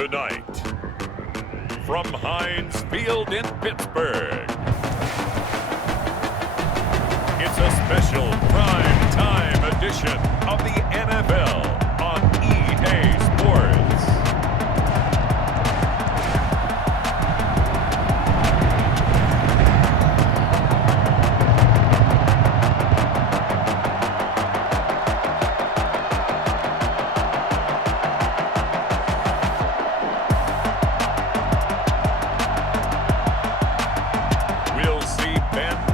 Tonight, from Heinz Field in Pittsburgh, it's a special prime time edition of the NFL on EA Sports.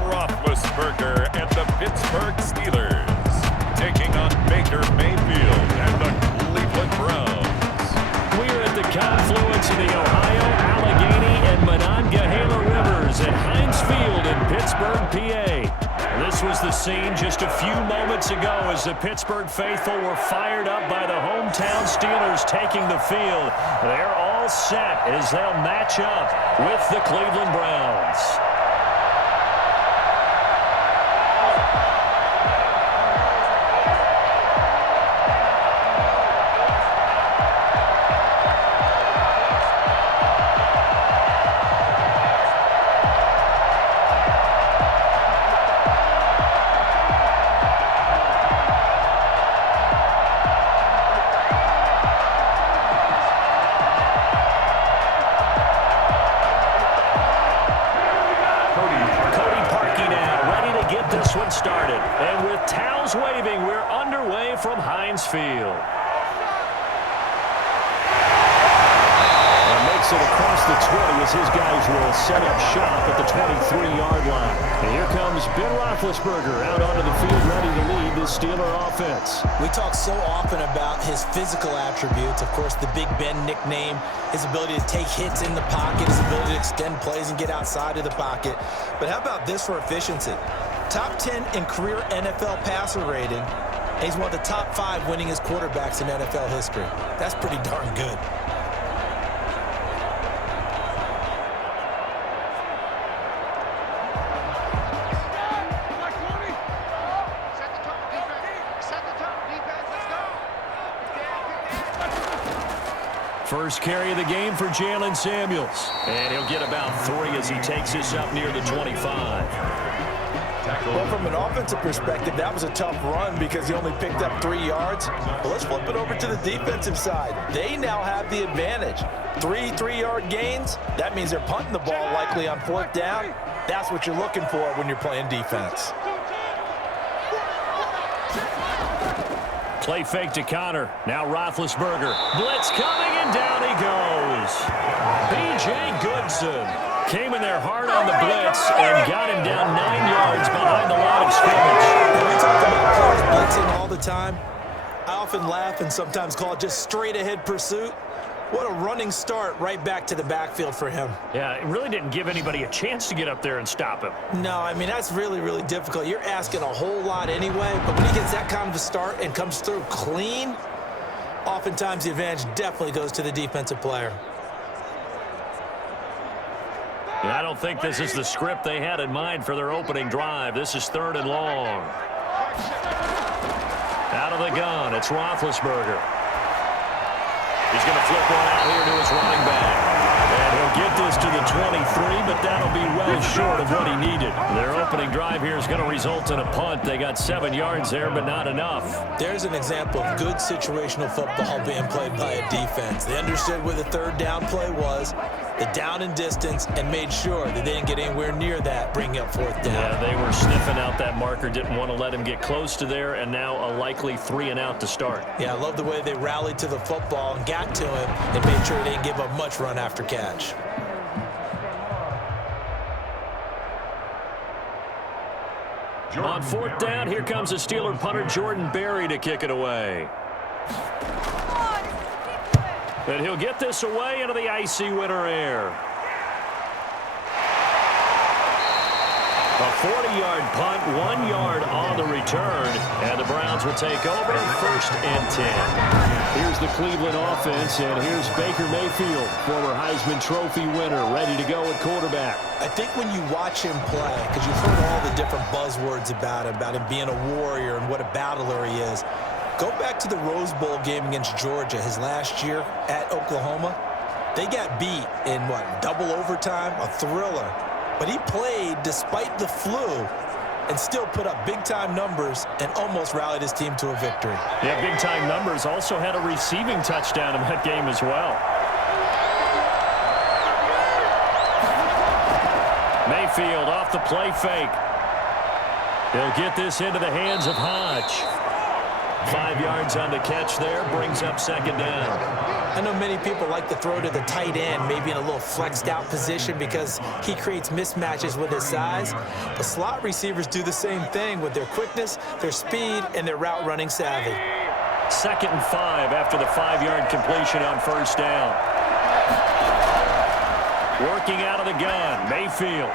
Roethlisberger and the Pittsburgh Steelers taking on Baker Mayfield and the Cleveland Browns. We're at the confluence of the Ohio, Allegheny, and Monongahela Rivers at Heinz Field in Pittsburgh, PA. This was the scene just a few moments ago as the Pittsburgh faithful were fired up by the hometown Steelers taking the field. They're all set as they'll match up with the Cleveland Browns. Started, and with towels waving, we're underway from Heinz Field. And makes it across the 20 as his guys will set up shop at the 23-yard line. And here comes Ben Roethlisberger out onto the field ready to lead the Steeler offense. We talk so often about his physical attributes. Of course, the Big Ben nickname, his ability to take hits in the pocket, his ability to extend plays and get outside of the pocket. But how about this for efficiency? Top 10 in career NFL passer rating, and he's one of the top 5 winningest quarterbacks in NFL history. That's pretty darn good. First carry of the game for Jalen Samuels, and he'll get about 3 as he takes this up near the 25. Well, from an offensive perspective, that was a tough run because he only picked up 3 yards. But let's flip it over to the defensive side. They now have the advantage. 3 3-yard gains. That means they're punting the ball likely on 4th down. That's what you're looking for when you're playing defense. Play fake to Connor. Now Roethlisberger. Blitz coming, and down he goes. B.J. Goodson came in there hard on the blitz and got him down 9 yards behind the line of scrimmage. We talk about players blitzing all the time. I often laugh and sometimes call it just straight-ahead pursuit. What a running start right back to the backfield for him. Yeah, it really didn't give anybody a chance to get up there and stop him. No, I mean, that's really, really difficult. You're asking a whole lot anyway, but when he gets that kind of a start and comes through clean, oftentimes the advantage definitely goes to the defensive player. Yeah, I don't think this is the script they had in mind for their opening drive. This is 3rd and long. Out of the gun, it's Roethlisberger. He's going to flip one out here to his running back. And he'll get this to the 23, but that'll be well short of what he needed. Their opening drive here is going to result in a punt. They got 7 yards there, but not enough. There's an example of good situational football being played by a defense. They understood where the 3rd down play was, the down and distance, and made sure that they didn't get anywhere near that, bringing up 4th down. Yeah, they were sniffing out that marker, didn't want to let him get close to there, and now a likely 3-and-out to start. Yeah, I love the way they rallied to the football and got to him and made sure they didn't give up much run after catch. On 4th down, here comes the Steeler punter Jordan Berry to kick it away. And he'll get this away into the icy winter air. A 40-yard punt, 1 yard on the return, and the Browns will take over 1st and 10. Here's the Cleveland offense, and here's Baker Mayfield, former Heisman Trophy winner, ready to go at quarterback. I think when you watch him play, because you've heard all the different buzzwords about him being a warrior and what a battler he is, go back to the Rose Bowl game against Georgia his last year at Oklahoma. They got beat in, double overtime? A thriller. But he played despite the flu and still put up big-time numbers and almost rallied his team to a victory. Yeah, big-time numbers. Also had a receiving touchdown in that game as well. Mayfield off the play fake. They'll get this into the hands of Hodge. 5 yards on the catch there, brings up second down. I know many people like to throw to the tight end, maybe in a little flexed out position because he creates mismatches with his size. The slot receivers do the same thing with their quickness, their speed, and their route running savvy. 2nd and 5 after the 5-yard completion on first down. Working out of the gun, Mayfield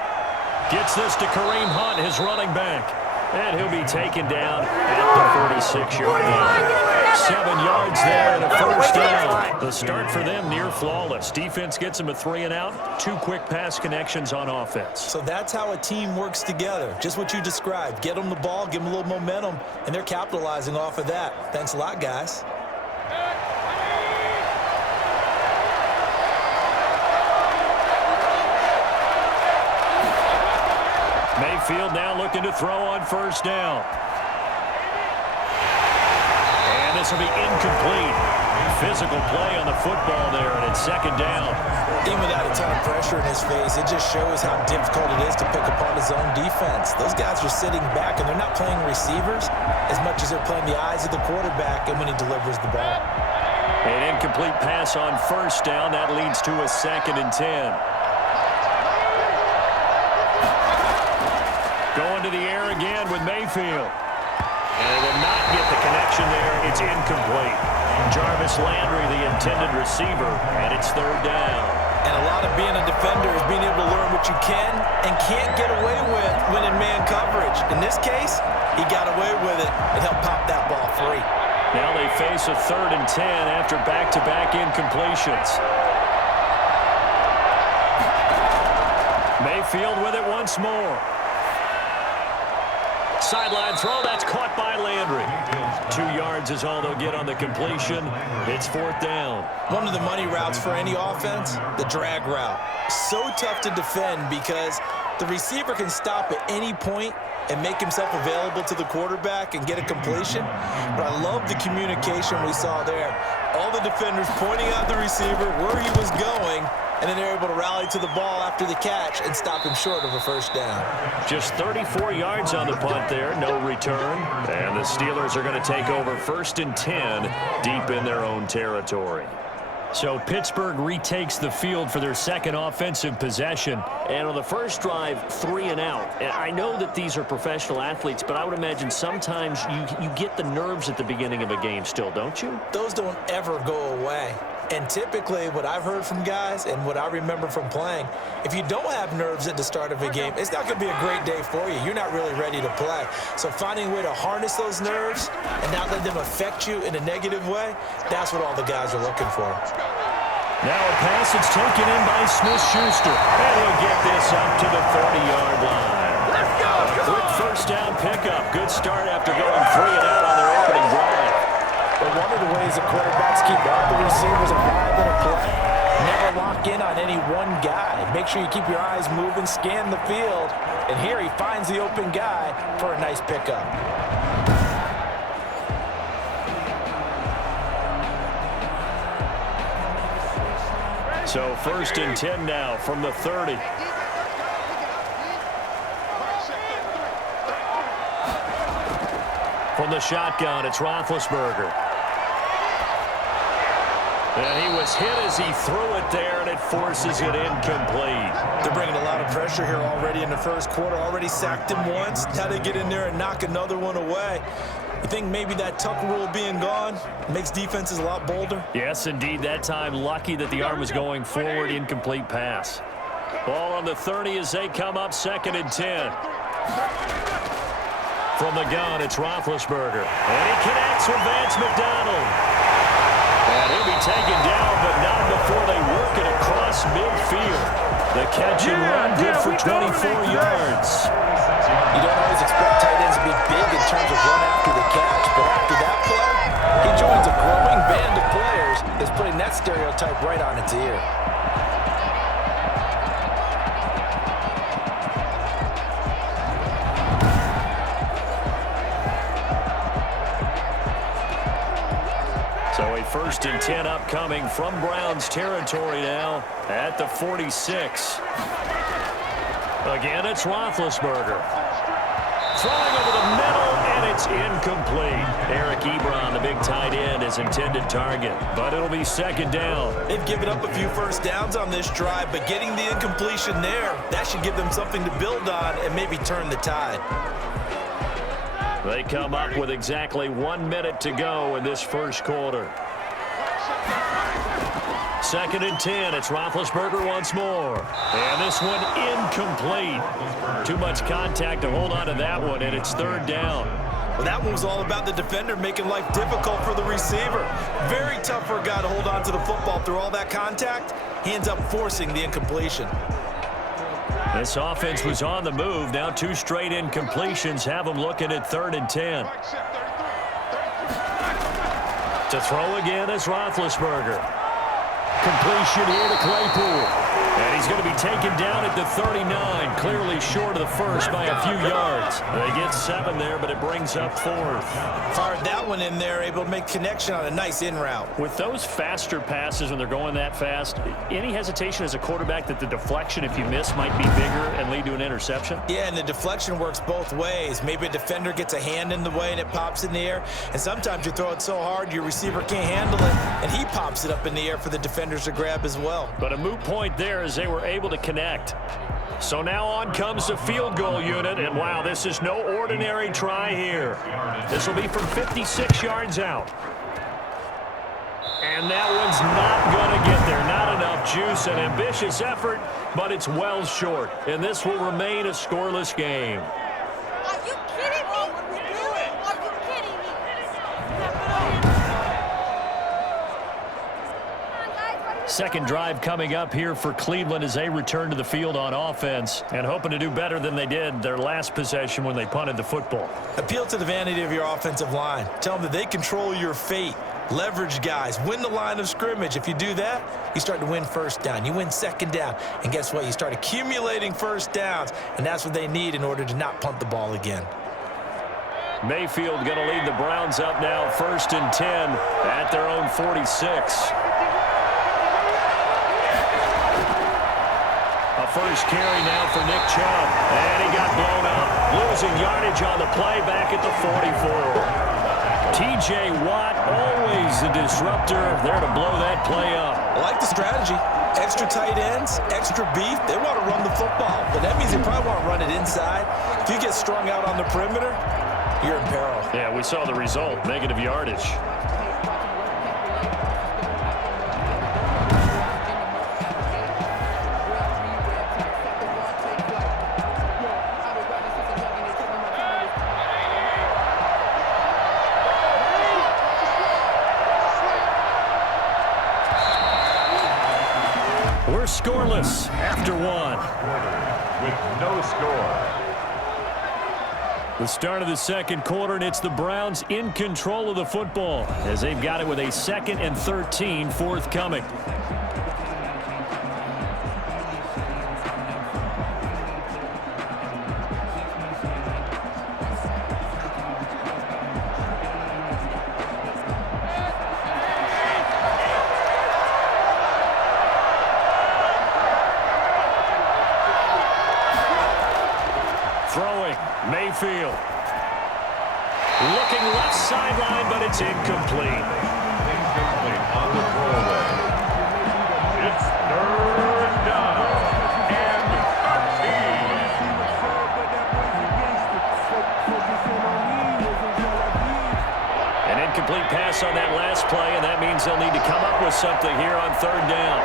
gets this to Kareem Hunt, his running back. And he'll be taken down at the 46-yard line. 7 yards there and a first down. The start for them near flawless. Defense gets them a 3 and out. 2 quick pass connections on offense. So that's how a team works together. Just what you described. Get them the ball, give them a little momentum, and they're capitalizing off of that. Thanks a lot, guys. Mayfield now looking to throw on first down. And this will be incomplete. Physical play on the football there, and it's second down. Even without a ton of pressure in his face, it just shows how difficult it is to pick apart his own defense. Those guys are sitting back, and they're not playing receivers as much as they're playing the eyes of the quarterback and when he delivers the ball. An incomplete pass on first down. That leads to a 2nd and 10. Going to the air again with Mayfield. And it will not get the connection there. It's incomplete. Jarvis Landry, the intended receiver, and it's 3rd down. And a lot of being a defender is being able to learn what you can and can't get away with when in man coverage. In this case, he got away with it and helped pop that ball free. Now they face a 3rd and 10 after back-to-back incompletions. Mayfield with it once more. Sideline throw, that's caught by Landry. 2 yards is all they'll get on the completion. It's 4th down. One of the money routes for any offense, the drag route. So tough to defend because the receiver can stop at any point and make himself available to the quarterback and get a completion. But I love the communication we saw there. All the defenders pointing out the receiver, where he was going, and then they're able to rally to the ball after the catch and stop him short of a first down. Just 34 yards on the punt there, no return. And the Steelers are going to take over 1st and 10 deep in their own territory. So Pittsburgh retakes the field for their 2nd offensive possession. And on the first drive, 3 and out. And I know that these are professional athletes, but I would imagine sometimes you get the nerves at the beginning of a game still, don't you? Those don't ever go away. And typically what I've heard from guys and what I remember from playing, if you don't have nerves at the start of a game, it's not going to be a great day for you. You're not really ready to play. So finding a way to harness those nerves and not let them affect you in a negative way, that's what all the guys are looking for. Now a pass that's taken in by Smith-Schuster. And he'll get this up to the 30-yard line. Let's go! Quick first down pickup. Good start after going 3 and out on their opening drive. But one of the ways the quarterbacks keep all the receivers alive in a play, never lock in on any one guy. Make sure you keep your eyes moving, scan the field, and here he finds the open guy for a nice pickup. So 1st and 10 now from the 30. From the shotgun, it's Roethlisberger. And he was hit as he threw it there, and it forces it incomplete. They're bringing a lot of pressure here already in the first quarter. Already sacked him once. Now they get in there and knock another one away. You think maybe that tuck rule being gone makes defenses a lot bolder? Yes, indeed. That time, lucky that the arm was going forward. Incomplete pass. Ball on the 30 as they come up 2nd and 10. From the gun, it's Roethlisberger. And he connects with Vance McDonald. And he'll be taken down, but not before they work it across midfield. The catch and run good for 24 yards. You don't always expect tight ends to be big in terms of run after the catch, but after that play, he joins a growing band of players that's putting that stereotype right on its ear. So a 1st and 10 upcoming from Browns territory now at the 46. Again, it's Roethlisberger. Throwing over the middle, and it's incomplete. Eric Ebron, the big tight end, is intended target, but it'll be 2nd down. They've given up a few first downs on this drive, but getting the incompletion there, that should give them something to build on and maybe turn the tide. They come up with exactly 1 minute to go in this first quarter. 2nd and 10. It's Roethlisberger once more. And this one incomplete. Too much contact to hold on to that one, and it's 3rd down. Well, that one was all about the defender making life difficult for the receiver. Very tough for a guy to hold on to the football through all that contact. He ends up forcing the incompletion. This offense was on the move. Now 2 straight incompletions have them looking at 3rd and 10. To throw again is Roethlisberger. Completion here to Claypool. And he's going to be taken down at the 39, clearly short of the first by a few yards. They get 7 there, but it brings up 4th. Fired that one in there, able to make connection on a nice in route. With those faster passes when they're going that fast, any hesitation as a quarterback that the deflection, if you miss, might be bigger and lead to an interception? Yeah, and the deflection works both ways. Maybe a defender gets a hand in the way and it pops in the air, and sometimes you throw it so hard your receiver can't handle it, and he pops it up in the air for the defenders to grab as well. But a moot point there as they were able to connect. So now on comes the field goal unit, and wow, this is no ordinary try here. This will be from 56 yards out. And that one's not going to get there. Not enough juice, an ambitious effort, but it's well short. And this will remain a scoreless game. Are you kidding me? What are we doing? Are you kidding me? Second drive coming up here for Cleveland as they return to the field on offense and hoping to do better than they did their last possession when they punted the football. Appeal to the vanity of your offensive line. Tell them that they control your fate. Leverage guys. Win the line of scrimmage. If you do that, you start to win first down. You win 2nd down. And guess what? You start accumulating first downs, and that's what they need in order to not punt the ball again. Mayfield going to lead the Browns up now 1st and 10 at their own 46. A first carry now for Nick Chubb. And he got blown up. Losing yardage on the play back at the 44. T.J. Watt, always a disruptor, there to blow that play up. I like the strategy. Extra tight ends, extra beef. They want to run the football, but that means they probably want to run it inside. If you get strung out on the perimeter, you're in peril. Yeah, we saw the result, negative yardage. We're scoreless after 1. With no score. The start of the second quarter, and it's the Browns in control of the football as they've got it with a 2nd and 13 forthcoming. Throwing, Mayfield. Looking left sideline, but it's incomplete. Incomplete on the throwaway. It's 3rd down and 13. An incomplete pass on that last play, and that means they'll need to come up with something here on 3rd down.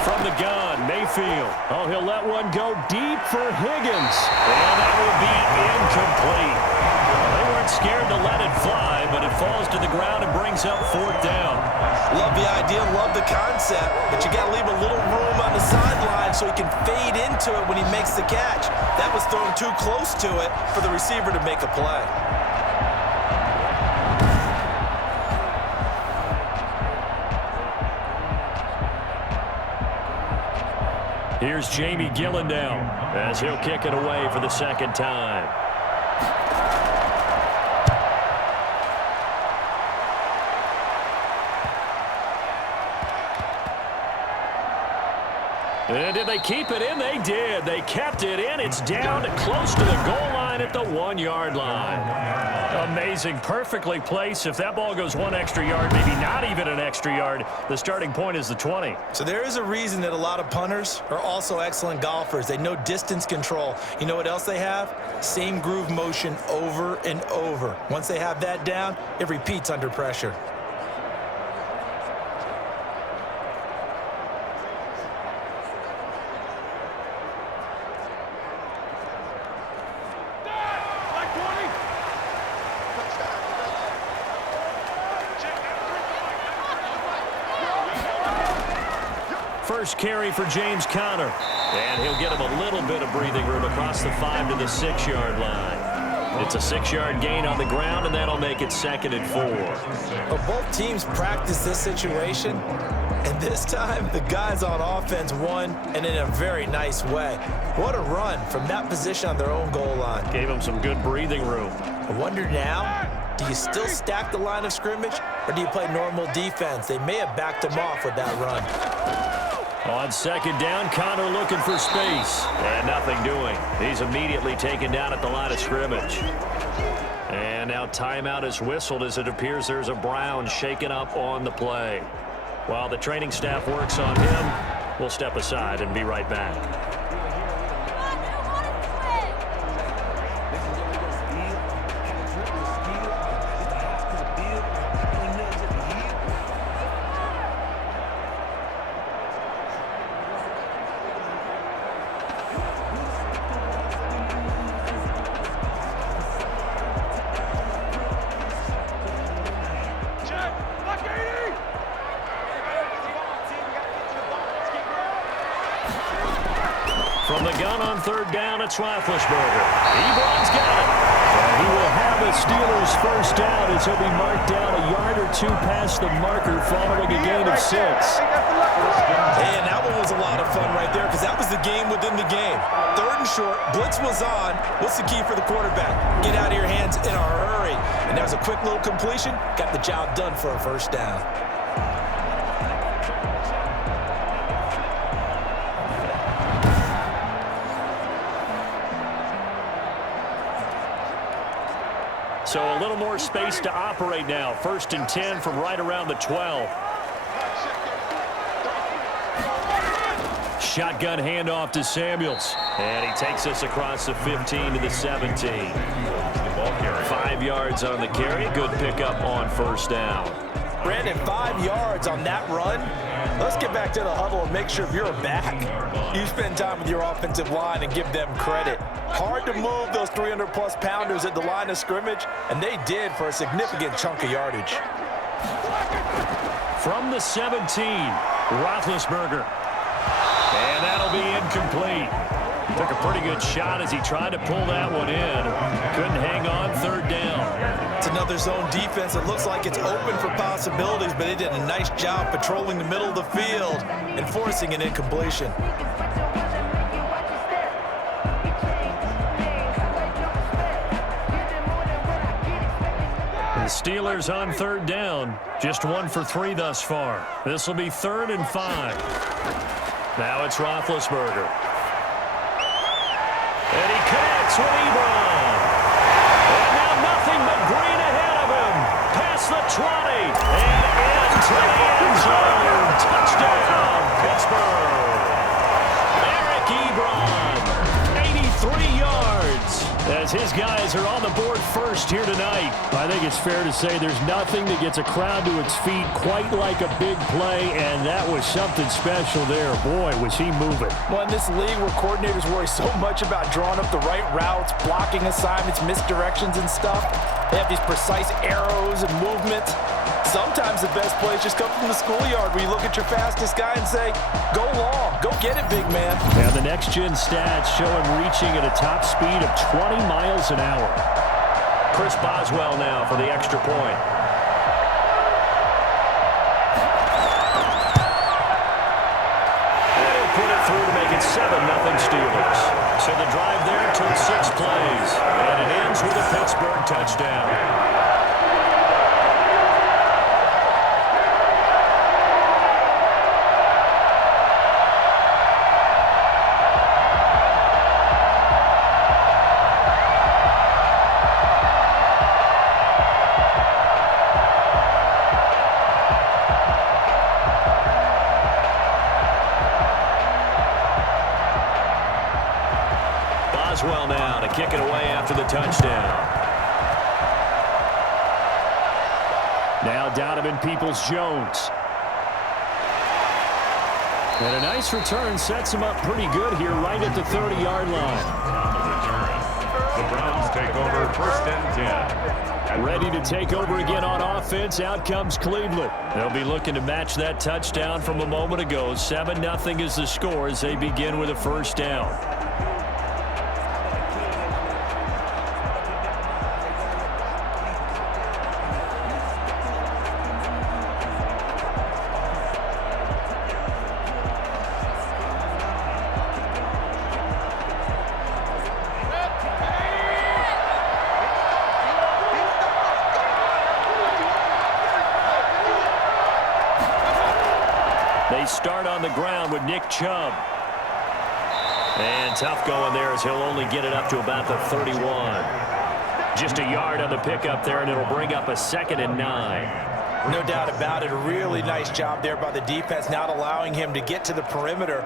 From the gun, Mayfield. Oh, he'll let one go deep for Higgins. And that will be incomplete. Well, they weren't scared to let it fly, but it falls to the ground and brings up 4th down. Love the idea, love the concept, but you got to leave a little room on the sideline so he can fade into it when he makes the catch. That was thrown too close to it for the receiver to make a play. Here's Jamie Gillendow as he'll kick it away for the 2nd time. And did they keep it in? They did. They kept it in. It's down close to the goal line at the 1-yard line. Amazing. Perfectly placed. If that ball goes 1 extra yard, maybe not even an extra yard, the starting point is the 20. So there is a reason that a lot of punters are also excellent golfers. They know distance control. You know what else they have? Same groove motion over and over. Once they have that down, it repeats under pressure. First carry for James Conner. And he'll get him a little bit of breathing room across the 5 to the 6-yard line. It's a 6-yard gain on the ground, and that'll make it 2nd and 4. Well, both teams practice this situation, and this time the guys on offense won, and in a very nice way. What a run from that position on their own goal line. Gave him some good breathing room. I wonder now, do you still stack the line of scrimmage, or do you play normal defense? They may have backed him off with that run. On 2nd down, Conner looking for space. And nothing doing. He's immediately taken down at the line of scrimmage. And now timeout is whistled as it appears there's a Brown shaken up on the play. While the training staff works on him, we'll step aside and be right back. From the gun on 3rd down, it's Roethlisberger. Ebron's got it. And he will have a Steelers first down as he'll be marked down a yard or 2 past the marker following a gain of 6. And that one was a lot of fun right there because that was the game within the game. 3rd and short, blitz was on. What's the key for the quarterback? Get out of your hands in a hurry. And that was a quick little completion. Got the job done for a first down. So a little more space to operate now. 1st and 10 from right around the 12. Shotgun handoff to Samuels. And he takes us across the 15 to the 17. 5 yards on the carry. Good pickup on 1st down. Brandon, 5 yards on that run. Let's get back to the huddle and make sure if you're a back, you spend time with your offensive line and give them credit. Hard to move those 300-plus pounders at the line of scrimmage, and they did for a significant chunk of yardage. From the 17, Roethlisberger. And that'll be incomplete. Took a pretty good shot as he tried to pull that one in. Couldn't hang on 3rd down. It's another zone defense. It looks like it's open for possibilities, but they did a nice job patrolling the middle of the field and forcing an incompletion. The Steelers on 3rd down. Just 1 for 3 thus far. This will be 3rd and 5. Now it's Roethlisberger. And he connects with Ebron. And now nothing but green ahead of him. Past the 20. And into the end zone. Touchdown, Pittsburgh. Eric Ebron, 83 yards. As his guys are on the board first here tonight. I think it's fair to say there's nothing that gets a crowd to its feet quite like a big play, and that was something special there. Boy, was he moving. Well, in this league where coordinators worry so much about drawing up the right routes, blocking assignments, misdirections and stuff, they have these precise arrows and movements. Sometimes the best plays just come from the schoolyard where you look at your fastest guy and say, go long, go get it, big man. And the next-gen stats show him reaching at a top speed of 20 miles an hour. Chris Boswell now for the extra point. And he'll put it through to make it 7-0 Steelers. So the drive there took 6 plays, and it ends with a Pittsburgh touchdown. touchdown. Now Donovan Peoples-Jones. And a nice return sets him up pretty good here right at the 30-yard line. On the return, the Browns take over 1st and 10. Ready to take over again on offense. Out comes Cleveland. They'll be looking to match that touchdown from a moment ago. 7-0 is the score as they begin with a first down. They start on the ground with Nick Chubb. And tough going there as he'll only get it up to about the 31. Just a yard on the pickup there, and it'll bring up a 2nd and 9. No doubt about it. A really nice job there by the defense, not allowing him to get to the perimeter.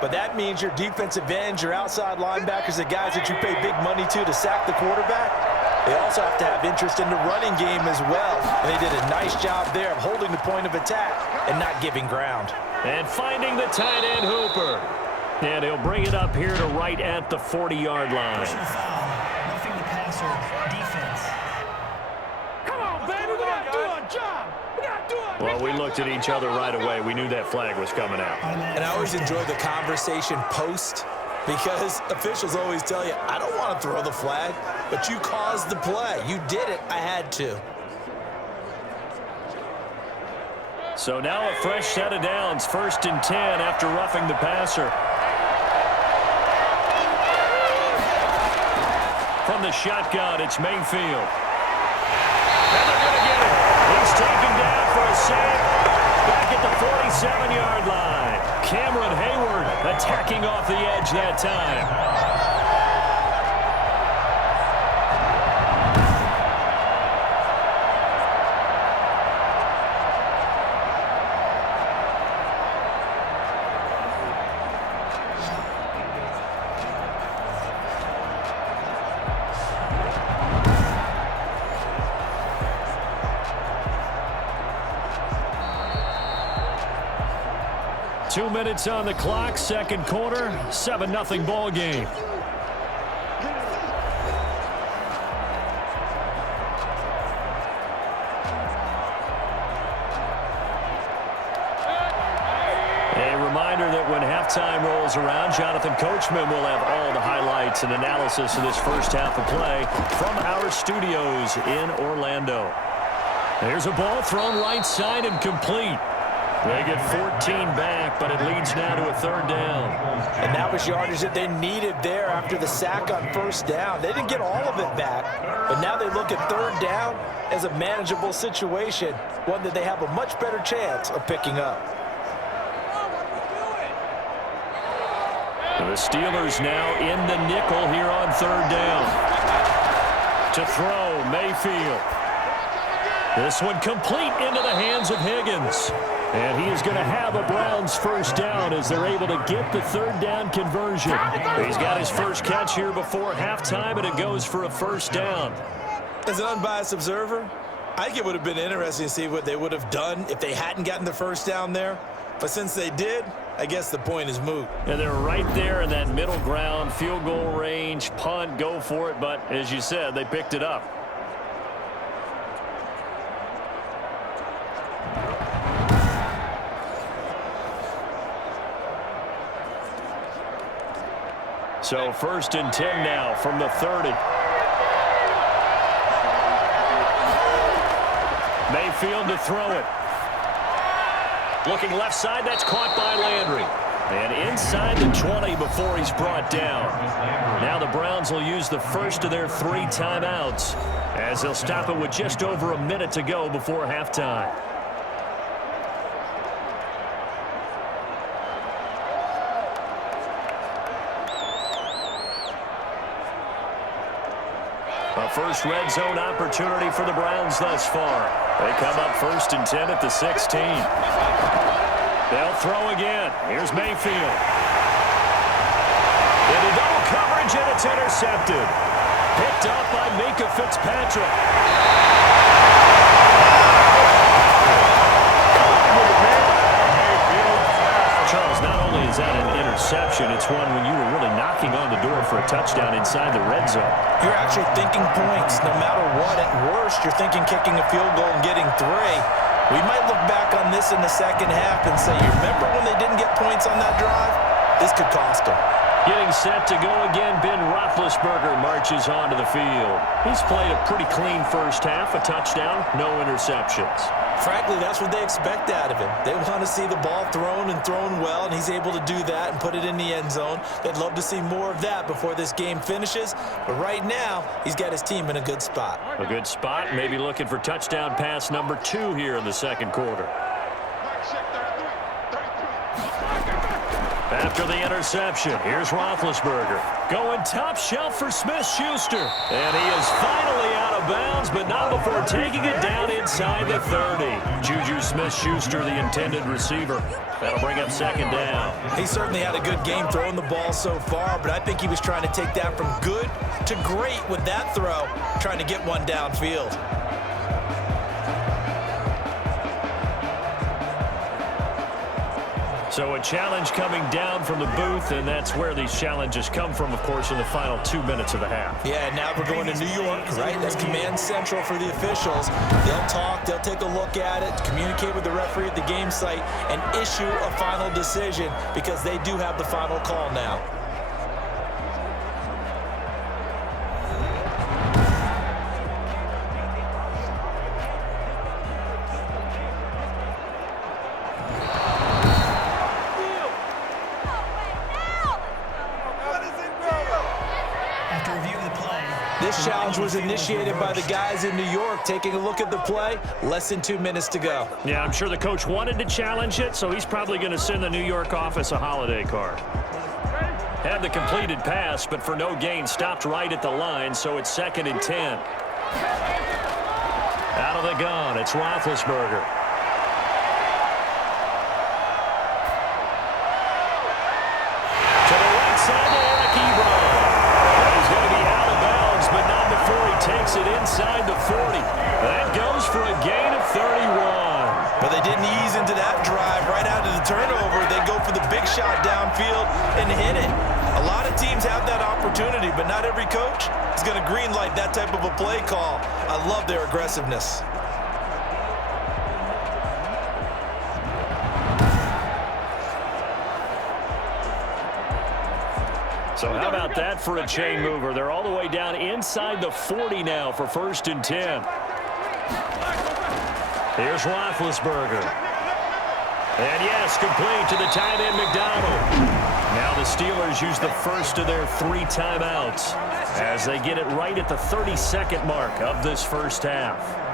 But that means your defensive ends, your outside linebackers, the guys that you pay big money to sack the quarterback, they also have to have interest in the running game as well. And they did a nice job there of holding the point of attack and not giving ground. And finding the tight end Hooper. And he'll bring it up here to right at the 40-yard line. Roughing the passer, defense. Come on, baby, we got to do our job. We got to do our Well, we looked at each other right away. We knew that flag was coming out. And I always enjoy the conversation post because officials always tell you, I don't want to throw the flag, but you caused the play. You did it. I had to. So now a fresh set of downs, 1st and 10 after roughing the passer. From the shotgun, it's Mayfield. And they're going to get it. He's taken down for a sack back at the 47-yard line. Cameron Hayward attacking off the edge that time. Two minutes on the clock, 2nd quarter, 7-0 ball game. A reminder that when halftime rolls around, Jonathan Coachman will have all the highlights and analysis of this first half of play from our studios in Orlando. There's a ball thrown right side and complete. They get 14 back, but it leads now to a 3rd down. And that was yardage that they needed there after the sack on 1st down. They didn't get all of it back, but now they look at 3rd down as a manageable situation, one that they have a much better chance of picking up. The Steelers now in the nickel here on 3rd down. To throw, Mayfield. This one complete into the hands of Higgins. And he is going to have a Browns 1st down as they're able to get the 3rd down conversion. He's got his first catch here before halftime, and it goes for a 1st down. As an unbiased observer, I think it would have been interesting to see what they would have done if they hadn't gotten the 1st down there. But since they did, I guess the point is moot. And they're right there in that middle ground, field goal range, punt, go for it. But as you said, they picked it up. So 1st and 10 now from the 30. Mayfield to throw it. Looking left side, that's caught by Landry. And inside the 20 before he's brought down. Now the Browns will use the first of their 3 timeouts as they'll stop it with just over a minute to go before halftime. A first red zone opportunity for the Browns thus far. They come up 1st and 10 at the 16. They'll throw again. Here's Mayfield. Into double coverage, and it's intercepted. Picked up by Minka Fitzpatrick. Charles, not only is that an interception, it's one when you were really knocking on the door for a touchdown inside the red zone. You're actually thinking points no matter what. At worst, you're thinking kicking a field goal and getting 3. We might look back on this in the second half and say, you remember when they didn't get points on that drive? This could cost them. Getting set to go again, Ben Roethlisberger marches onto the field. He's played a pretty clean first half, a touchdown, no interceptions. Frankly, that's what they expect out of him. They want to see the ball thrown and thrown well, and he's able to do that and put it in the end zone. They'd love to see more of that before this game finishes, but right now, he's got his team in a good spot. A good spot, maybe looking for touchdown pass number 2 here in the second quarter. After the interception, here's Roethlisberger. Going top shelf for Smith-Schuster. And he is finally out of bounds, but not before taking it down inside the 30. Juju Smith-Schuster, the intended receiver. That'll bring up second down. He certainly had a good game throwing the ball so far, but I think he was trying to take that from good to great with that throw, trying to get one downfield. So a challenge coming down from the booth, and that's where these challenges come from, of course, in the final 2 minutes of the half. Yeah, now we're going to New York, right? That's command central for the officials. They'll talk, they'll take a look at it, communicate with the referee at the game site, and issue a final decision because they do have the final call now. This challenge was initiated by the guys in New York. Taking a look at the play, less than 2 minutes to go. Yeah, I'm sure the coach wanted to challenge it, so he's probably going to send the New York office a holiday card. Had the completed pass, but for no gain, stopped right at the line, so it's 2nd and 10. Out of the gun, it's Roethlisberger. To the right side to Eric Ebron. He's going to be out of bounds, but not before he takes it inside the 40. That goes for a gain of 31. But they didn't ease into that drive right out of the turnover. They go for the big shot downfield and hit it. A lot of teams have that opportunity, but not every coach is going to greenlight that type of a play call. I love their aggressiveness. So how about that for a chain mover? They're all the way down inside the 40 now for 1st and 10. Here's Roethlisberger. And yes, complete to the tight end McDonald. Now the Steelers use the first of their 3 timeouts as they get it right at the 32nd mark of this first half.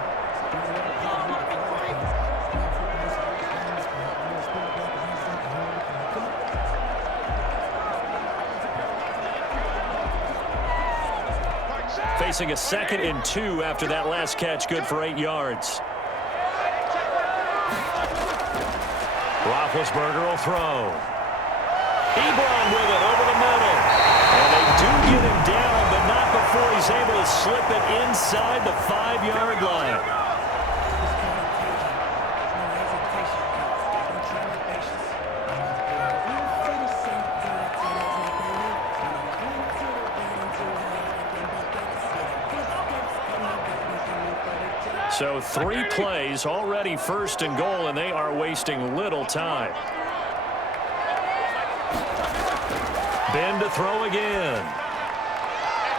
Facing a 2nd and 2 after that last catch, good for 8 yards. Roethlisberger will throw. Ebron with it over the middle. And they do get him down, but not before he's able to slip it inside the 5-yard line. So 3 plays, already 1st and goal, and they are wasting little time. Ben to throw again.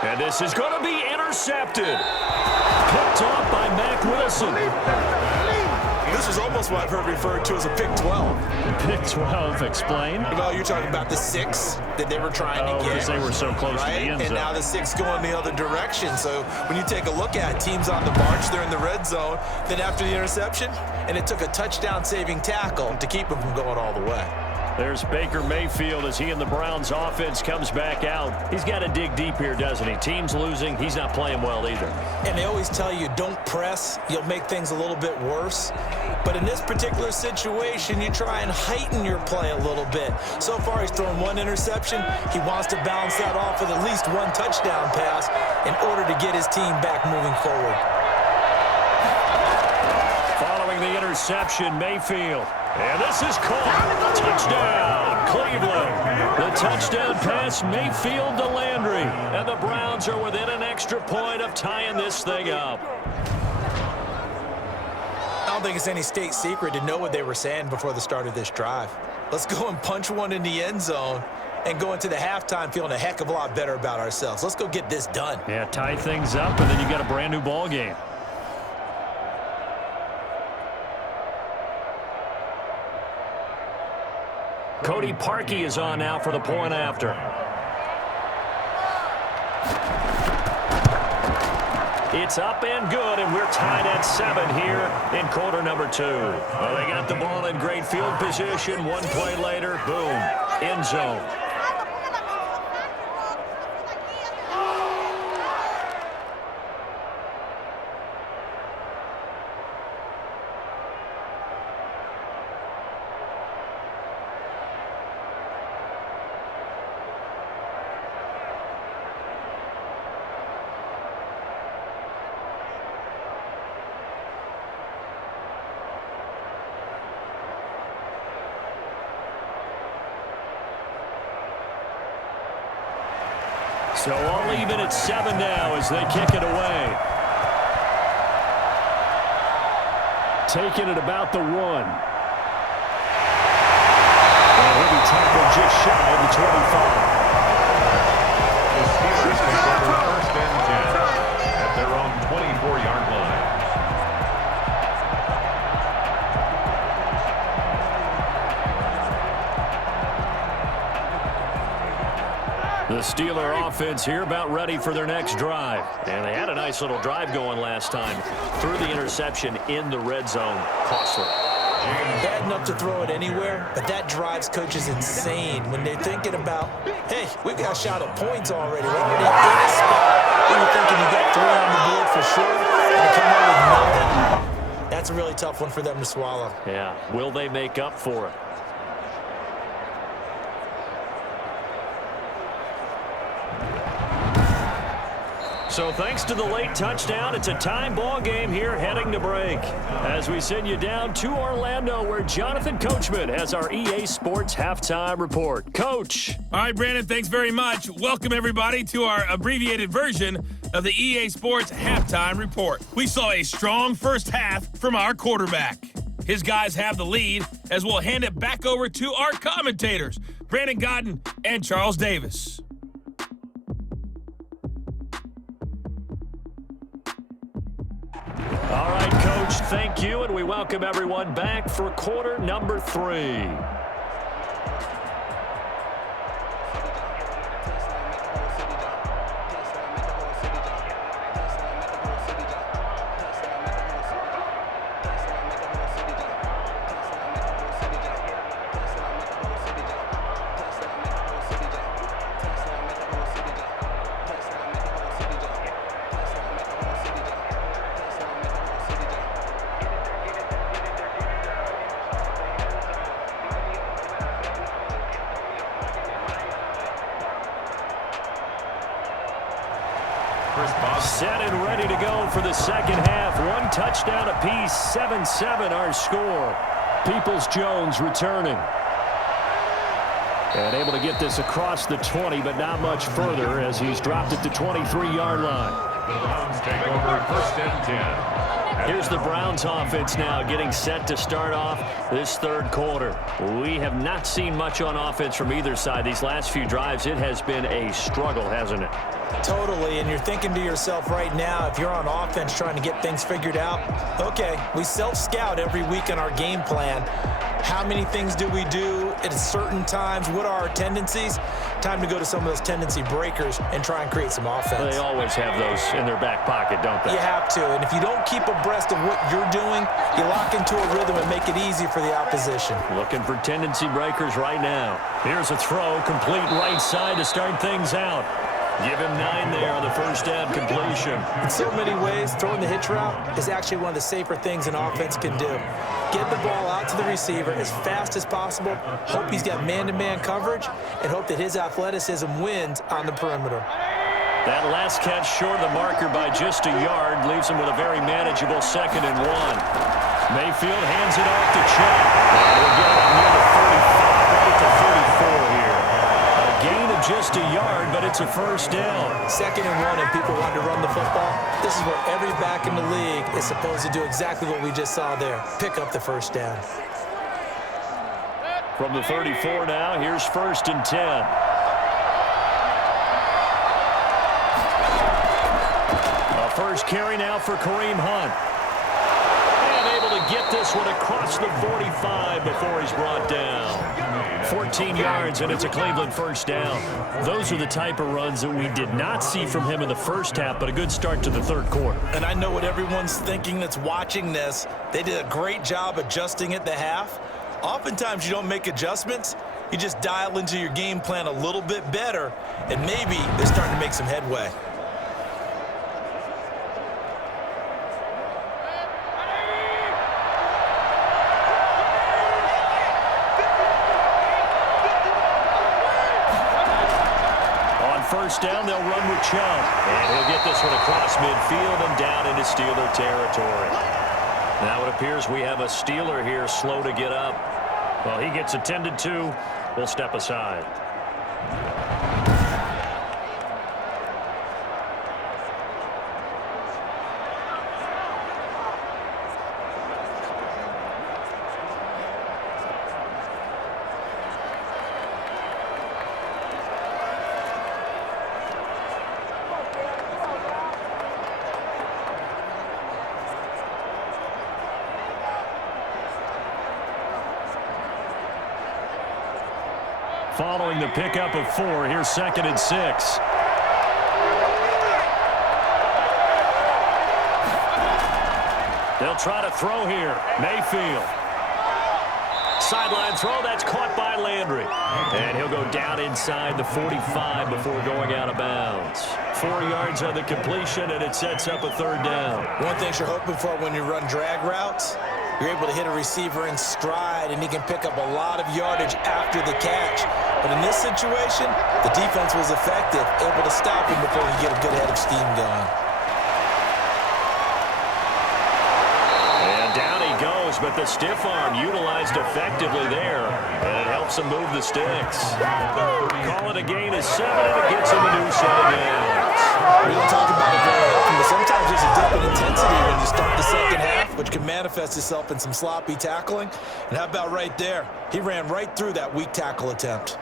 And this is going to be intercepted. Picked off by Mack Wilson. This is almost what I've heard referred to as a pick 12. Pick 12, explain. Well, you're talking about the 6 that they were trying to get. Because they were so close right? to the end zone. And now the 6 going the other direction. So when you take a look at teams on the march, they're in the red zone. Then after the interception, and it took a touchdown-saving tackle to keep them from going all the way. There's Baker Mayfield as he and the Browns offense comes back out. He's got to dig deep here, doesn't he? Team's losing. He's not playing well either. And they always tell you, don't press. You'll make things a little bit worse. But in this particular situation, you try and heighten your play a little bit. So far, he's thrown one interception. He wants to balance that off with at least one touchdown pass in order to get his team back moving forward. Following the interception, Mayfield. And this is caught. Touchdown, Cleveland. The touchdown pass, Mayfield to Landry. And the Browns are within an extra point of tying this thing up. I don't think it's any state secret to know what they were saying before the start of this drive. Let's go and punch one in the end zone and go into the halftime feeling a heck of a lot better about ourselves. Let's go get this done. Yeah, tie things up, and then you got a brand new ball game. Cody Parkey is on now for the point after. It's up and good, and we're tied at 7 here in quarter number 2. Well, they got the ball in great field position. One play later, boom, end zone. So all even at 7 now as they kick it away. Taking it about the 1. And he'll be tackled just shy of the 25. The Steelers take over first and 10 at their own 24-yard line. The Steeler offense here about ready for their next drive. And they had a nice little drive going last time. Threw the interception in the red zone. Costly. Bad enough to throw it anywhere, but that drives coaches insane when they're thinking about, hey, we've got a shot at points already. We're already in a spot where you're thinking you got 3 on the board for sure, and come out with nothing. That's a really tough one for them to swallow. Yeah. Will they make up for it? So thanks to the late touchdown, it's a tie ball game here heading to break. As we send you down to Orlando, where Jonathan Coachman has our EA Sports Halftime Report. Coach. All right, Brandon, thanks very much. Welcome, everybody, to our abbreviated version of the EA Sports Halftime Report. We saw a strong first half from our quarterback. His guys have the lead, as we'll hand it back over to our commentators, Brandon Godden and Charles Davis. All right, Coach, thank you, and we welcome everyone back for quarter number 3. Set and ready to go for the second half. 1 touchdown apiece, 7-7 our score. Peoples-Jones returning. And able to get this across the 20, but not much further as he's dropped it to 23-yard line. The Browns take over first and 10. Here's the Browns offense now getting set to start off this third quarter. We have not seen much on offense from either side. These last few drives, it has been a struggle, hasn't it? Totally, and you're thinking to yourself right now, if you're on offense trying to get things figured out, okay, we self-scout every week in our game plan. How many things do we do at certain times? What are our tendencies? Time to go to some of those tendency breakers and try and create some offense. They always have those in their back pocket, don't they? You have to, and if you don't keep abreast of what you're doing, you lock into a rhythm and make it easy for the opposition. Looking for tendency breakers right now. Here's a throw, complete right side to start things out. Give him 9 there on the first down completion. In so many ways, throwing the hitch route is actually one of the safer things an offense can do. Get the ball out to the receiver as fast as possible, hope he's got man-to-man coverage, and hope that his athleticism wins on the perimeter. That last catch short of the marker by just a yard leaves him with a very manageable 2nd and 1. Mayfield hands it off to Chubb. We'll get it near the 35, right at the 34 here. A gain of just a yard, but it's a first down. 2nd and 1, and people want to run the football. This is where every back in the league is supposed to do exactly what we just saw there. Pick up the first down. From the 34 now, here's 1st and 10. A first carry now for Kareem Hunt. And able to get this one across the 45 before he's brought down. 14 yards, and it's a Cleveland first down. Those are the type of runs that we did not see from him in the first half, but a good start to the third quarter. And I know what everyone's thinking that's watching this. They did a great job adjusting at the half. Oftentimes, you don't make adjustments. You just dial into your game plan a little bit better, and maybe they're starting to make some headway. First down, they'll run with Chubb. And he'll get this one across midfield and down into Steeler territory. Now it appears we have a Steeler here slow to get up. Well, he gets attended to. We'll step aside. Following the pickup of 4, here's 2nd and 6. They'll try to throw here. Mayfield. Sideline throw, that's caught by Landry. And he'll go down inside the 45 before going out of bounds. 4 yards on the completion, and it sets up a 3rd down. One thing you're hoping for when you run drag routes, you're able to hit a receiver in stride, and he can pick up a lot of yardage after the catch. But in this situation, the defense was effective, able to stop him before he get a good head of steam going. And down he goes, but the stiff arm utilized effectively there, and it helps him move the sticks. Call it a gain of 7, and it gets him a new set of downs. We don't talk about it very often, but sometimes there's a dip in intensity when you start the second half, which can manifest itself in some sloppy tackling. And how about right there? He ran right through that weak tackle attempt.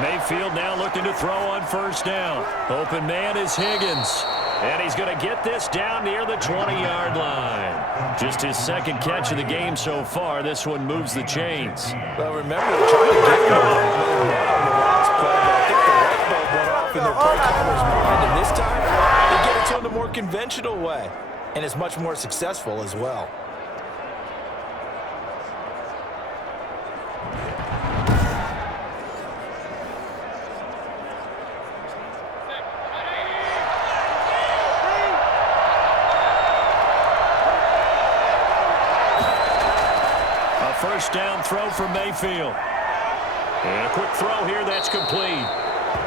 Mayfield now looking to throw on first down. Open man is Higgins. And he's going to get this down near the 20-yard line. Just his 2nd catch of the game so far. This one moves the chains. Well, remember, they're trying to get him on the last play, but I think the light bulb went off in their play caller's mind. And this time, they get it to him the more conventional way. And it's much more successful as well. First down throw for Mayfield. And a quick throw here, that's complete.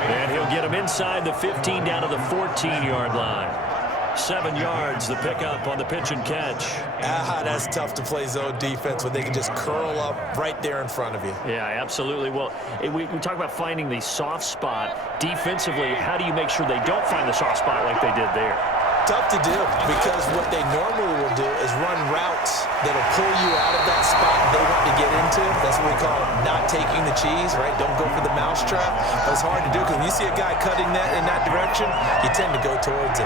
And he'll get him inside the 15 down to the 14-yard line. 7 yards, the pickup on the pitch and catch. That's tough to play zone defense when they can just curl up right there in front of you. Yeah, absolutely. Well, we talk about finding the soft spot. Defensively, how do you make sure they don't find the soft spot like they did there? Tough to do, because what they normally will do is run routes that'll pull you out of that spot they want to get into. That's what we call not taking the cheese, right? Don't go for the mousetrap. But it's hard to do, because when you see a guy cutting that in that direction, you tend to go towards him.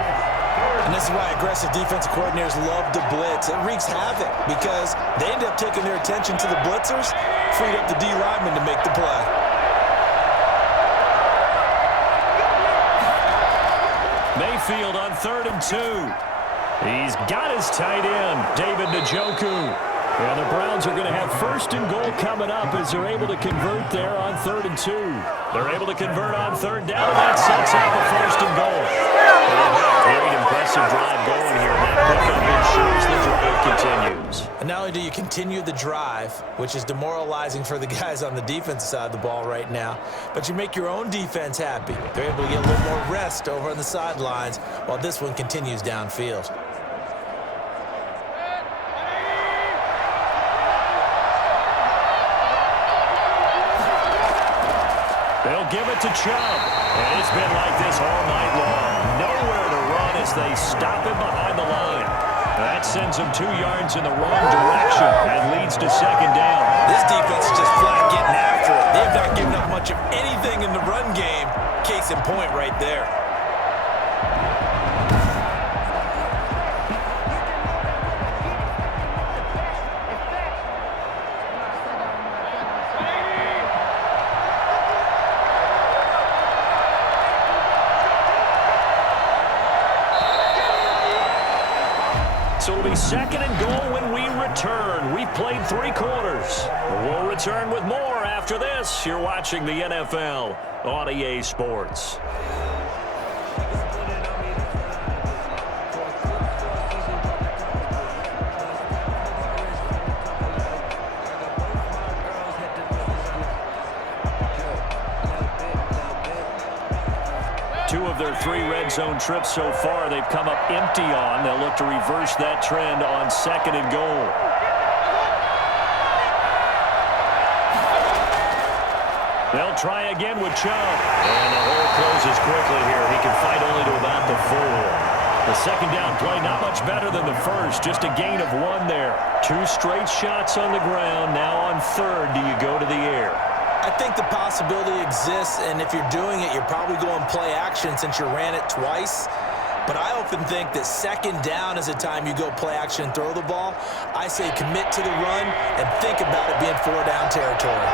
And this is why aggressive defensive coordinators love to blitz. It wreaks havoc, because they end up taking their attention to the blitzers, freed up the D lineman to make the play. Mayfield on 3rd and 2. He's got his tight end, David Njoku. And the Browns are going to have 1st and goal coming up as they're able to convert there on 3rd and 2. They're able to convert on 3rd down, and that sets up a 1st and goal. Great impressive drive going here. That pickup ensures the drive continues. And not only do you continue the drive, which is demoralizing for the guys on the defensive side of the ball right now, but you make your own defense happy. They're able to get a little more rest over on the sidelines while this one continues downfield. They'll give it to Chubb. And it's been like this all night long. Nowhere to run as they stop him behind the line. That sends him 2 yards in the wrong direction and leads to 2nd down. This defense is just flat getting after it. They have not given up much of anything in the run game. Case in point right there. So it'll be 2nd and goal when we return. We've played 3 quarters. We'll return with more after this. You're watching the NFL on EA Sports. Two of their 3 red zone trips so far, they've come up empty on. They'll look to reverse that trend on 2nd and goal. They'll try again with Chubb. And the hole closes quickly here. He can fight only to about the 4. The 2nd down play, not much better than the first. Just a gain of 1 there. 2 straight shots on the ground. Now on 3rd, do you go to the air? I think the possibility exists, and if you're doing it, you're probably going play action since you ran it twice. But I often think that 2nd down is a time you go play action and throw the ball. I say commit to the run and think about it being 4-down territory.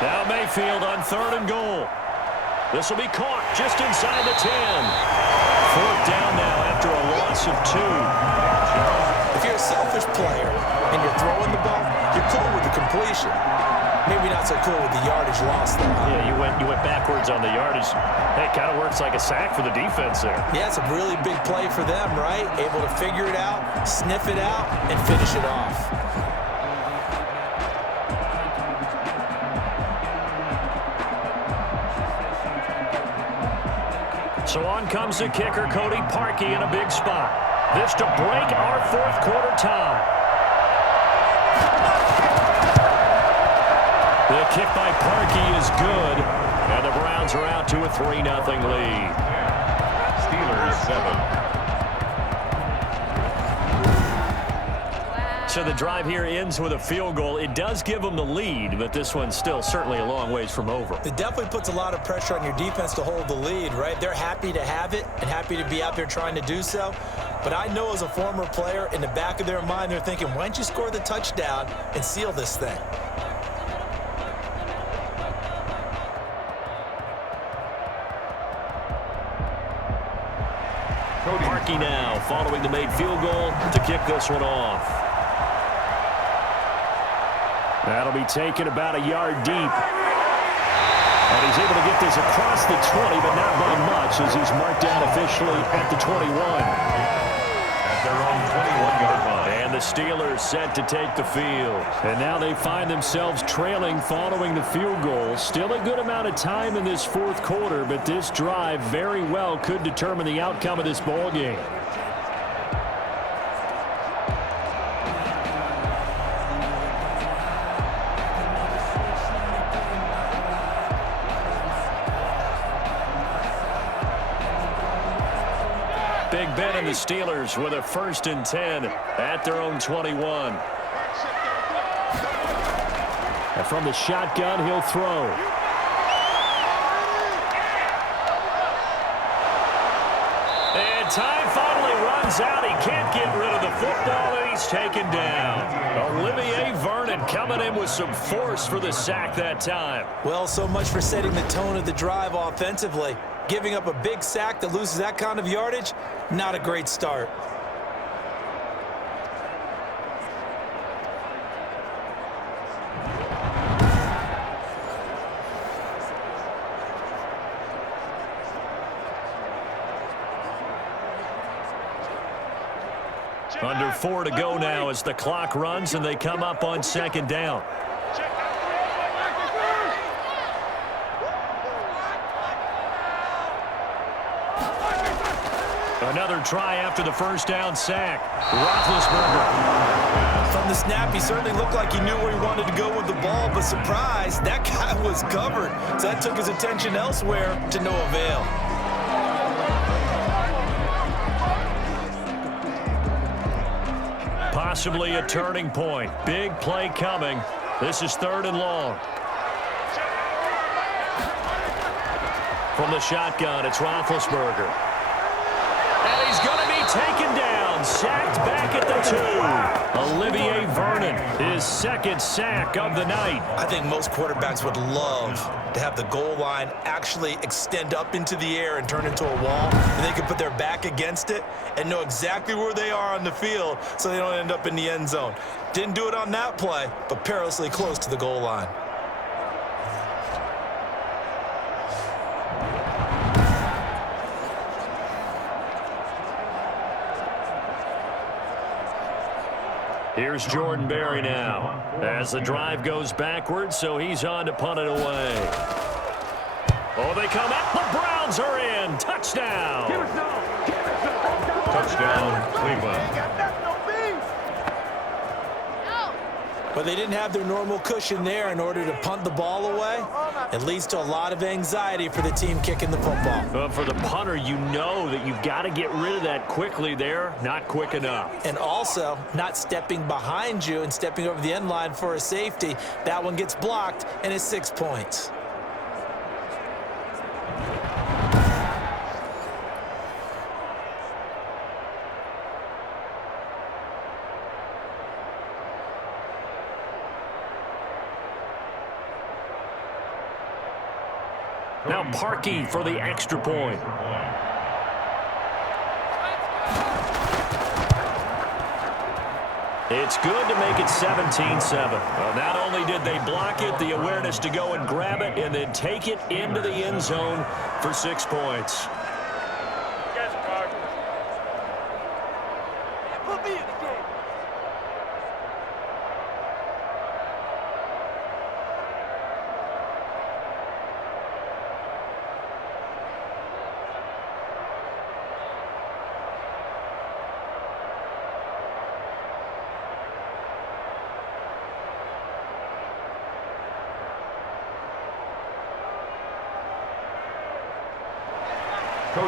Now Mayfield on 3rd and goal. This will be caught just inside the 10. 4th down now after a loss of 2. If you're a selfish player and you're throwing the ball, you're cool with the completion. Maybe not so cool with the yardage loss, though. Yeah, you went backwards on the yardage. Hey, it kind of works like a sack for the defense there. Yeah, it's a really big play for them, right? Able to figure it out, sniff it out, and finish it off. So on comes the kicker, Cody Parkey, in a big spot. This to break our 4th quarter tie. The kick by Parkey is good, and the Browns are out to a 3-0 lead. Steelers 7. So the drive here ends with a field goal. It does give them the lead, but this one's still certainly a long ways from over. It definitely puts a lot of pressure on your defense to hold the lead, right? They're happy to have it and happy to be out there trying to do so. But I know as a former player, in the back of their mind, they're thinking, why don't you score the touchdown and seal this thing? Parkey now following the made field goal to kick this one off. That'll be taken about a yard deep. And he's able to get this across the 20, but not by much, as he's marked down officially at the 21. At their own 21-yard line. And And the Steelers set to take the field. And now they find themselves trailing following the field goal. Still a good amount of time in this fourth quarter, but this drive very well could determine the outcome of this ball game. Big Ben and the Steelers with a 1st and 10 at their own 21. And from the shotgun, he'll throw. And time finally runs out. He can't get rid of the football, and he's taken down. Olivier Vernon coming in with some force for the sack that time. Well, so much for setting the tone of the drive offensively. Giving up a big sack that loses that kind of yardage, not a great start. Under 4 to go now as the clock runs and they come up on 2nd down. Another try after the 1st down sack. Roethlisberger. From the snap, he certainly looked like he knew where he wanted to go with the ball, but surprise, that guy was covered. So that took his attention elsewhere to no avail. Possibly a turning point. Big play coming. This is 3rd and long. From the shotgun, it's Roethlisberger. And he's going to be taken down. Sacked back at the 2. Olivier Vernon, his 2nd sack of the night. I think most quarterbacks would love to have the goal line actually extend up into the air and turn into a wall, and they can put their back against it and know exactly where they are on the field so they don't end up in the end zone. Didn't do it on that play, but perilously close to the goal line. Here's Jordan Berry now as the drive goes backwards, so he's on to punt it away. Oh, they come out. The Browns are in. Touchdown. Touchdown, Cleveland. But they didn't have their normal cushion there in order to punt the ball away. It leads to a lot of anxiety for the team kicking the football. Well, for the punter, you know that you've got to get rid of that quickly there. Not quick enough. And also, not stepping behind you and stepping over the end line for a safety. That one gets blocked, and it's 6 points. Now Parkey for the extra point. It's good to make it 17-7. Well, not only did they block it, the awareness to go and grab it and then take it into the end zone for 6 points. Put me in the game.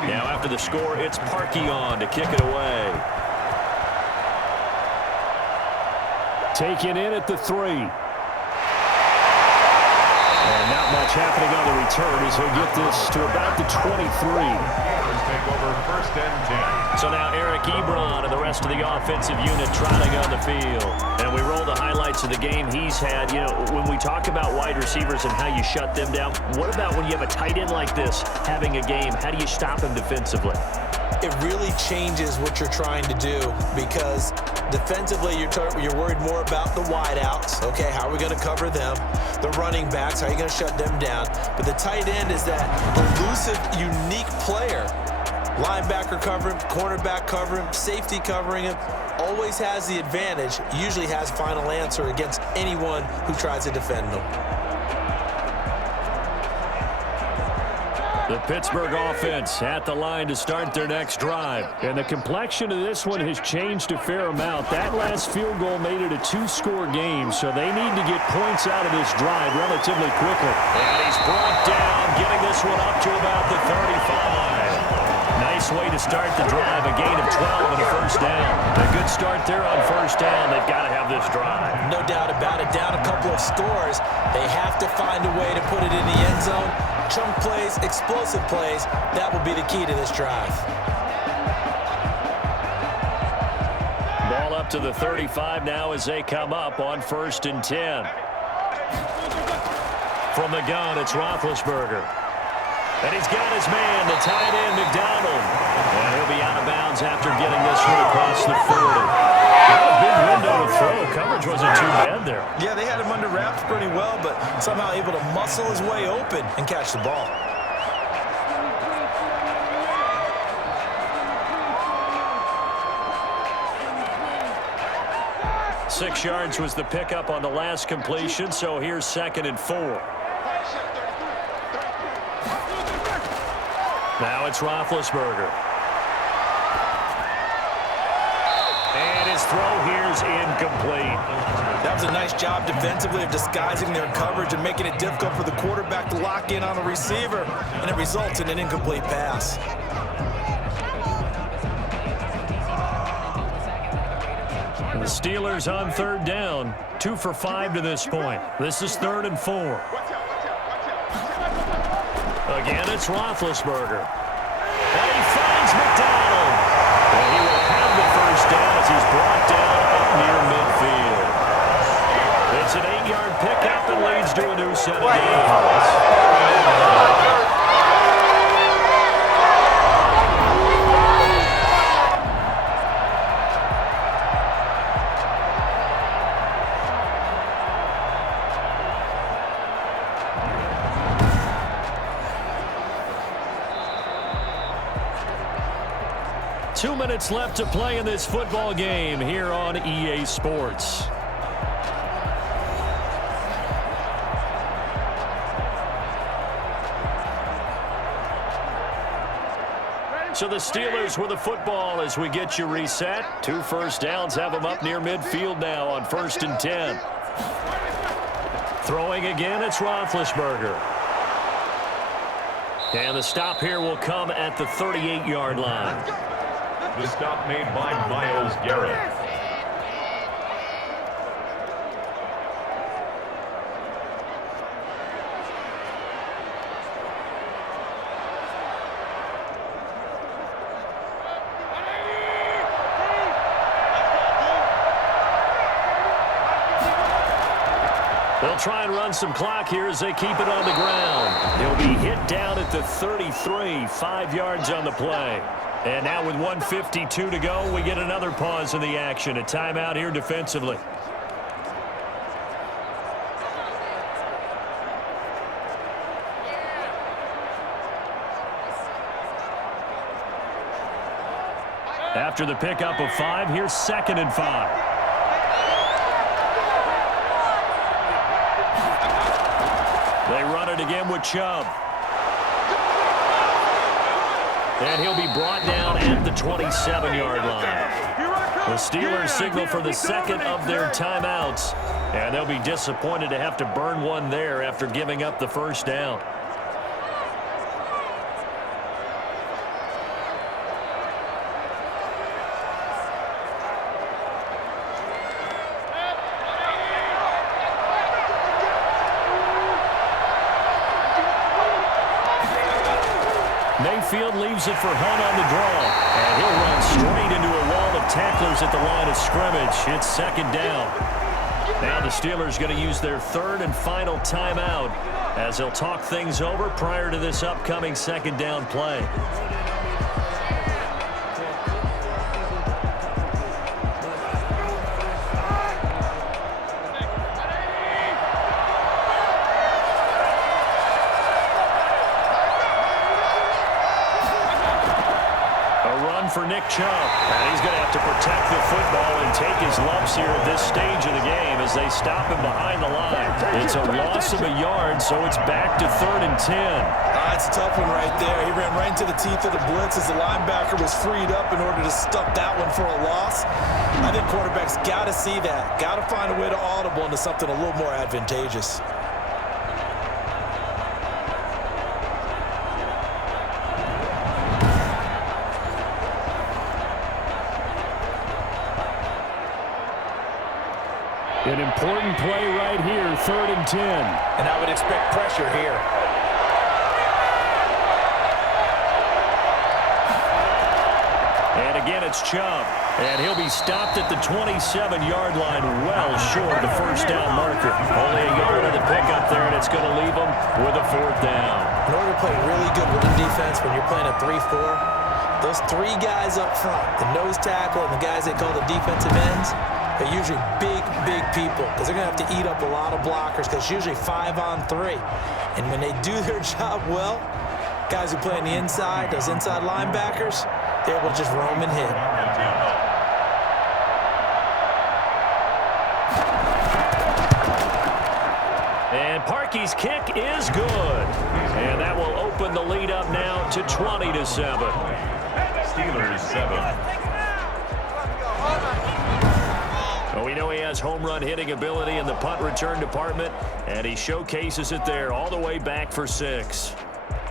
Now after the score, it's Parkey on to kick it away. Taken in at the 3. And not much happening on the return as he'll get this to about the 23. Take over 1st and 10. So now Eric Ebron and the rest of the offensive unit trotting on the field. And we roll the highlights of the game he's had. You know, when we talk about wide receivers and how you shut them down, what about when you have a tight end like this having a game? How do you stop him defensively? It really changes what you're trying to do because defensively you're worried more about the wideouts. Okay, how are we going to cover them? The running backs, how are you going to shut them down? But the tight end is that elusive, unique player. Linebacker cover him, cornerback cover him, safety covering him, always has the advantage, usually has final answer against anyone who tries to defend him. The Pittsburgh offense at the line to start their next drive. And the complexion of this one has changed a fair amount. That last field goal made it a two-score game, so they need to get points out of this drive relatively quickly. And he's brought down, getting this one up to about the 35. Nice way to start the drive, a gain of 12 and a first down. A good start there on first down. They've got to have this drive. No doubt about it. Down a couple of scores. They have to find a way to put it in the end zone. Chunk plays, explosive plays, that will be the key to this drive. Ball up to the 35 now as they come up on 1st and 10. From the gun, it's Roethlisberger. And he's got his man, the tight end, McDonald. And he'll be out of bounds after getting this one across the 40. Not a big window to throw. Coverage wasn't too bad there. Yeah, they had him under wraps pretty well, but somehow able to muscle his way open and catch the ball. Six yards was the pickup on the last completion, so here's 2nd and 4. Now it's Roethlisberger. And his throw here's incomplete. That was a nice job defensively of disguising their coverage and making it difficult for the quarterback to lock in on the receiver, and it results in an incomplete pass. The Steelers on 3rd down, 2 for 5 to this point. This is 3rd and 4. Again, it's Roethlisberger. And he finds McDonald. And he will have the first down as he's brought down up near midfield. It's an 8-yard pickup and leads to a new set of downs. 2 minutes left to play in this football game here on EA Sports. So the Steelers with the football as we get you reset. 2 first downs have them up near midfield now on 1st and 10. Throwing again, it's Roethlisberger. And the stop here will come at the 38-yard line. The stop made by Myles Garrett. They'll try and run some clock here as they keep it on the ground. He'll be hit down at the 33, 5 yards on the play. And now with 1:52 to go, we get another pause in the action. A timeout here defensively. After the pickup of 5, here's 2nd and 5. They run it again with Chubb. And he'll be brought down at the 27-yard line. The Steelers signal for the second of their timeouts. And they'll be disappointed to have to burn one there after giving up the first down. Mayfield leaves it for Hunt on the draw. And he'll run straight into a wall of tacklers at the line of scrimmage. It's 2nd down. Now the Steelers going to use their 3rd and final timeout as they'll talk things over prior to this upcoming 2nd down play. for Nick Chubb. And he's going to have to protect the football and take his lumps here at this stage of the game as they stop him behind the line. It's a loss of a yard, so it's back to 3rd and 10. That's a tough one right there. He ran right into the teeth of the blitz as the linebacker was freed up in order to stuff that one for a loss. I think quarterbacks got to see that. Got to find a way to audible into something a little more advantageous. An important play right here, 3rd and 10. And I would expect pressure here. And again, it's Chubb. And he'll be stopped at the 27-yard line, well short of the first down marker. Only a yard of the pickup there, and it's going to leave him with a 4th down. In order to play really good run defense when you're playing a 3-4, those 3 guys up front, the nose tackle and the guys they call the defensive ends, they're usually big people because they're going to have to eat up a lot of blockers because it's usually 5-on-3. And when they do their job well, guys who play on the inside, those inside linebackers, they're able to just roam and hit. And Parkey's kick is good. And that will open the lead up now to 20-7. Steelers 7. Well, we know he has home run hitting ability in the punt return department, and he showcases it there all the way back for 6.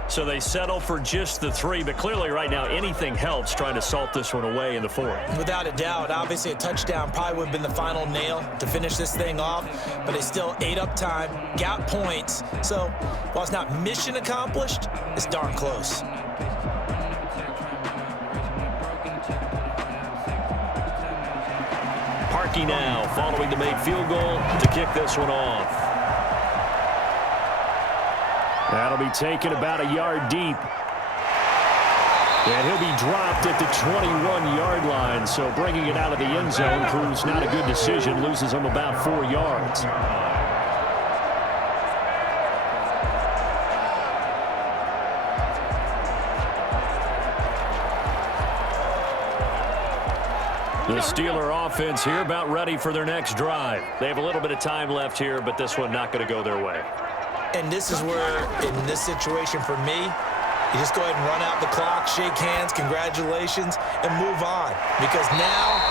So they settle for just the 3, but clearly right now anything helps trying to salt this one away in the 4th. Without a doubt, obviously a touchdown probably would have been the final nail to finish this thing off, but they still ate up time, got points. So while it's not mission accomplished, it's darn close. Parkey now following the made field goal to kick this one off. That'll be taken about a yard deep. And he'll be dropped at the 21-yard line, so bringing it out of the end zone proves not a good decision, loses him about 4 yards. The Steeler offense here about ready for their next drive. They have a little bit of time left here, but this one not going to go their way. And this is where, in this situation for me, you just go ahead and run out the clock, shake hands, congratulations, and move on. Because now,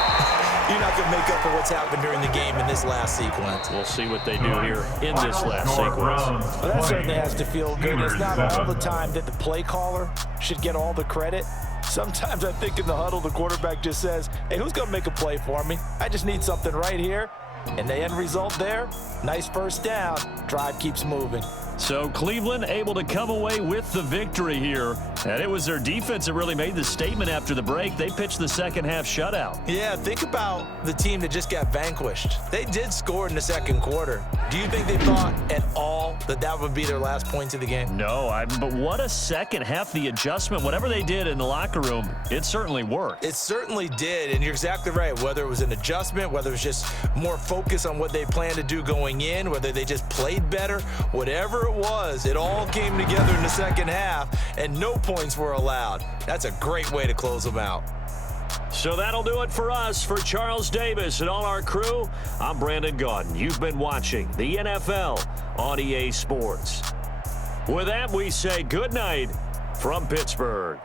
you're not going to make up for what's happened during the game in this last sequence. We'll see what they do here in this last sequence. Well, that certainly has to feel good. It's not all the time that the play caller should get all the credit. Sometimes I think in the huddle, the quarterback just says, hey, who's going to make a play for me? I just need something right here. And the end result there, nice first down. Drive keeps moving. So Cleveland able to come away with the victory here. And it was their defense that really made the statement after the break. They pitched the second half shutout. Yeah, think about the team that just got vanquished. They did score in the second quarter. Do you think they thought at all that that would be their last points of the game? No, but what a second half. The adjustment, whatever they did in the locker room, it certainly worked. It certainly did, and you're exactly right. Whether it was an adjustment, whether it was just more focus on what they planned to do going in, whether they just played better, whatever it was, it all came together in the second half, and no points were allowed. That's a great way to close them out. So that'll do it for us. For Charles Davis and all our crew, I'm Brandon Gaudin. You've been watching the NFL on EA Sports. With that, we say good night from Pittsburgh.